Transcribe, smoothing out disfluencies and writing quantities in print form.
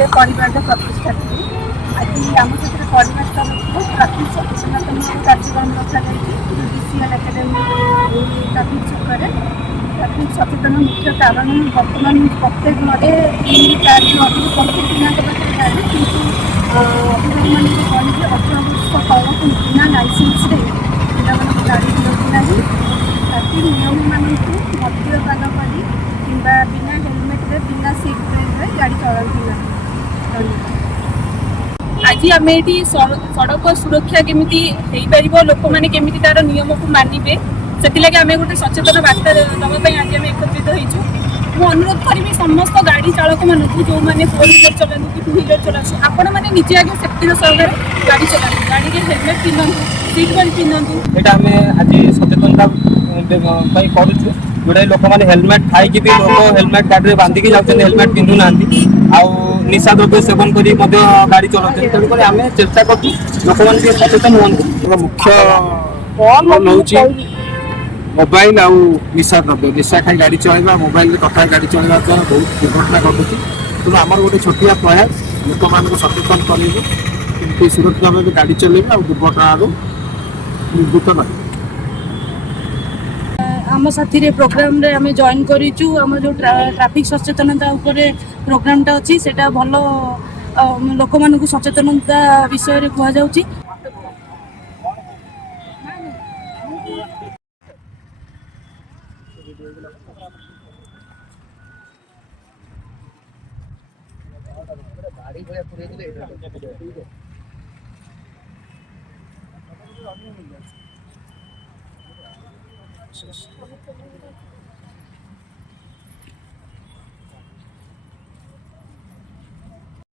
गोटे परिवार प्रतिष्ठा थी आज आम क्षेत्र परिवार तरफ ट्राफिक सचेतन कार्यक्रम रखा डीसीएल एकेडमी ट्राफिक छक ट्राफिक सचेतन मुख्य कारण बर्तमान प्रत्येक घरे 3-4 अधिक प्रत्येक पिला गाड़ी कितु अभिभावक मान कहे 18 वर्ष तौक बिना लाइसेंस पिला गाड़ी दिखती ना ट्राफिक नियम मानक मद्यपान कर बिना हेलमेट बिना सीट बेल्ट गाड़ी चलाती ना आज आम ये सड़क सुरक्षा केमी हो लोक मैंने केमी तार नियम को मानवे से आम गोटे सचेतन बार्ता देवाई आज आम एकत्रित होइछु। मु अनुरोध करी समस्त गाड़ी चालक मान जो मैंने 4 व्हीलर चलाते कि 2 व्हीलर चलाते आपण मैंने निजे आगे सेफ्टी सहकार गाड़ी चलाते गाड़ी के हेलमेट पिंधु सीट बेल्ट पिंधु यहाँ आम आज सचेतनता करुचु जोटा लोक मैंने हेलमेट खाई भी लोक हेलमेट गाड़ी बांधिकी जाते हेलमेट पिंधु ना निशा द्रव्य सेवन कर गाड़ी चलाते तेणुक आम चेष्टा कर लोक मैंने सचेतन हूँ। मुख्य हूँ मोबाइल आउ निशा द्रव्य निशा खाई गाड़ी चलवा मोबाइल कथा गाड़ी चलवा द्वारा बहुत दुर्घटना घटुची तेणु आम गोटे छोटिया प्रयास लोक मान सचेतन करेंगे सुरक्षित भाव में गाड़ी चलेंगे और दुर्घटना निवृत्त ना आम साथी प्रोग्राम रे आम जॉइन करूँ आम जो ट्रैफिक सचेतनता प्रोग्रामटा अच्छी से भल लोक मान सचेतनता विषय कहुच्छी।